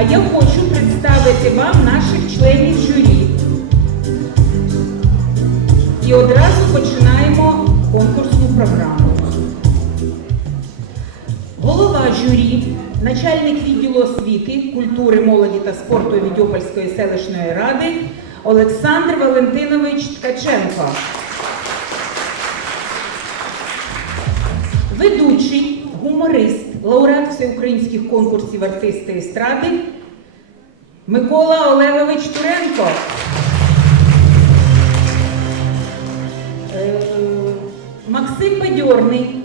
А я хочу представити вам наших членів журі. І одразу починаємо конкурсну програму. Голова журі, начальник відділу освіти, культури, молоді та спорту Відьопольської селищної ради Олександр Валентинович Ткаченко. Ведучий, гуморист, лауреат всеукраїнських конкурсів артисти естради Микола Олегович Туренко. Е, Максим Бадьорний.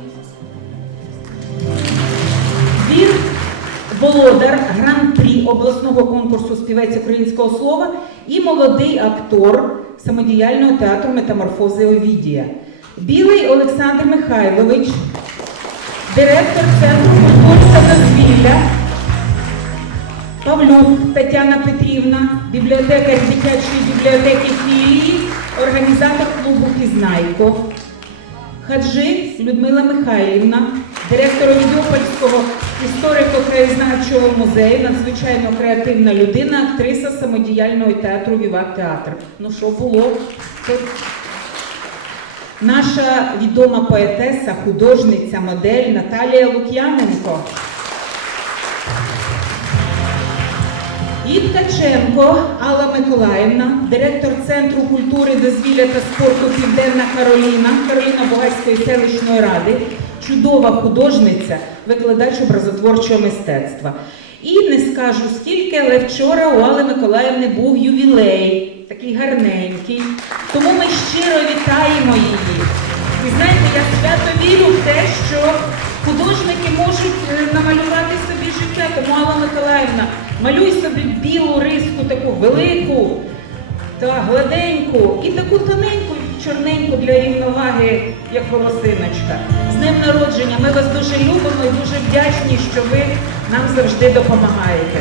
Він володар гран-прі обласного конкурсу співець українського слова і молодий актор самодіяльного театру Метаморфози Овідія. Білий Олександр Михайлович, директор Центру культури та дозвілля. Павлюк Тетяна Петрівна, бібліотекар дитячої бібліотеки філії, організатор клубу Пізнайко. Хаджи Людмила Михайлівна, директор Відьопольського історико-краєзнавчого музею, надзвичайно креативна людина, актриса самодіяльного театру Віват Театр. Ну що було? Наша відома поетеса, художниця, модель Наталія Лук'яненко. І Ткаченко Алла Миколаївна, директор Центру культури, дозвілля та спорту Південна Кароліна, Кароліна Бугайської селищної ради, чудова художниця, викладач образотворчого мистецтва. І не скажу скільки, але вчора у Алли Миколаївни був ювілей, такий гарненький. Тому ми щиро вітаємо її. І знаєте, я свято вірю в те, що художники можуть е, намалювати собі життя. Тому Алла Миколаївна, малюй собі білу риску, таку велику та гладеньку і таку тоненьку, чорненьку для рівноваги, як волосиночка. З днем народження! Ми вас дуже любимо і дуже вдячні, що ви нам завжди допомагаєте.